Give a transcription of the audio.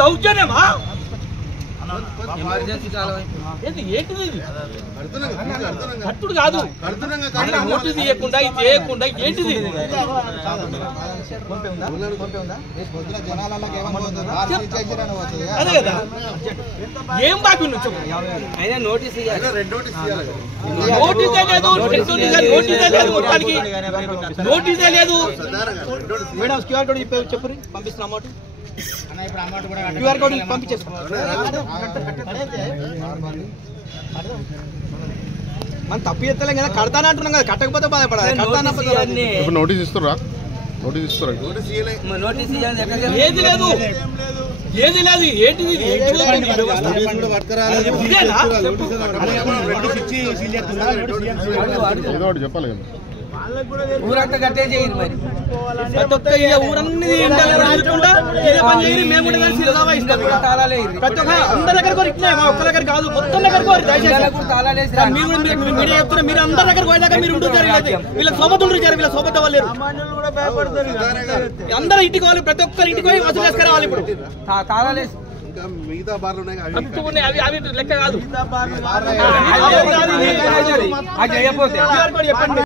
దౌర్జన్యమా? ఏంటిది కట్టుడు కాదు, నోటీస్ ఇవ్వకుండా ఇది చేయకుండా ఏంటిది? అదే కదా, ఏం బాకీ నువ్వు చెప్పు. నోటీస్ నోటీసే లేదు, మొత్తానికి నోటీసే లేదు. మేడం క్యూఆర్ కోడ్ చెప్పు, పంపిస్తున్న అమౌంట్ క్యూఆర్ కోడ్ పంపించేసుకో. మనం తప్పు చేస్తలేం కదా, కడతానే అంటున్నాం కదా, కట్టకపోతే బాధపడాలి. నోటీస్ ఇస్తారా? నోటీస్ ఇస్తారా? ఏది లేదు, ఏది లేదు. ఏంటిది ఏదో ఒకటి చెప్పాలి కదా. ఊరంతా కట్టే చేయరు మరి, ప్రతి ఒక్క ఊరన్నీ మేము కూడా కలిసి ప్రతి ఒక్క అందరి దగ్గర కోరినాయి, మా ఒక్క దగ్గర కాదు, మొత్తం దగ్గర కోరి. మీడియా చెప్తున్నా, మీరు అందరి దగ్గర పోయేదాకా మీరు ఉంటుంది. వీళ్ళ సోబత్ ఉంటుంది, వీళ్ళ సోబత్ అవ్వలేరు. అందరూ ఇంటికి వాళ్ళు, ప్రతి ఒక్కరు ఇంటికి పోయి వసూలు చేసుకురావాలి. ఇప్పుడు తాళాలేసి మిగతా బార్లు ఉన్నాయి, అవి లెక్క కాదు. చెప్పండి.